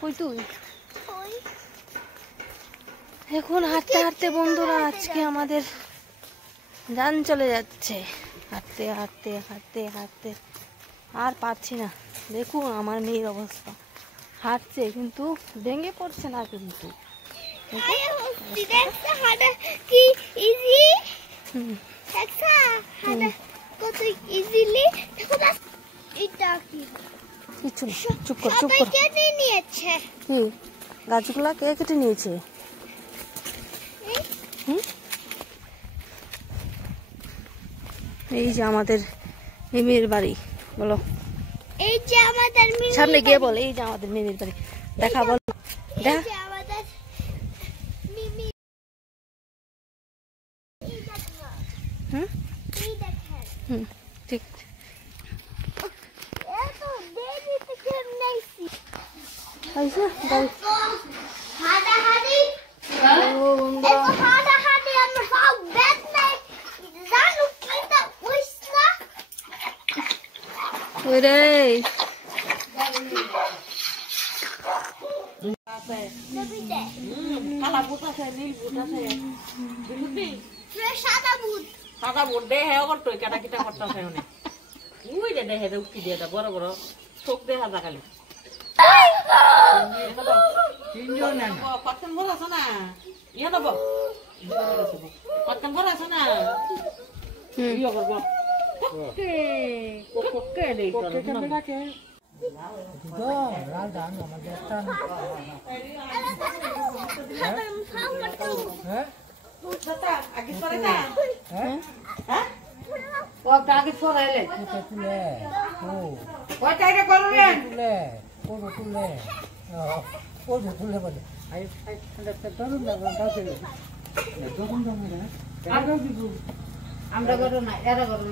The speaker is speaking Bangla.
কই তুই? এখন হাঁটতে হাঁটতে বন্ধুরা আজকে আমাদের যান চলে যাচ্ছে। হাঁটতে হাঁটতে হাঁটতে হাঁটতে আর পারছি না। দেখুন আমার মেয়ের অবস্থা, হাঁটছে কিন্তু ভেঙে পড়ছে না। কিন্তু কিছু চুপ কর চুপ কর। কি গাছগুলা কে কেটে নিয়েছে? এই যে আমাদের মিমির বাড়ি। বলো এই যে আমাদের মিমি সামনে গিয়ে বল এই যে আমাদের মিমির বাড়ি। দেখা বল দেখা। ঠিক কালা ভূত আছে, নীল ভূত আছে, সাদা ভূত দেহে করতো কেটা কিটা করতেছে অনেক। উই দে দেহে উঠি দিয়ে বড় বড় চোখ দেখা যা খালি। কতক্ষণ বড় আছে না ইয়ে দেব, কতক্ষণ বড় আছে না ইয়ে করবো। আমরা করো না এরা করো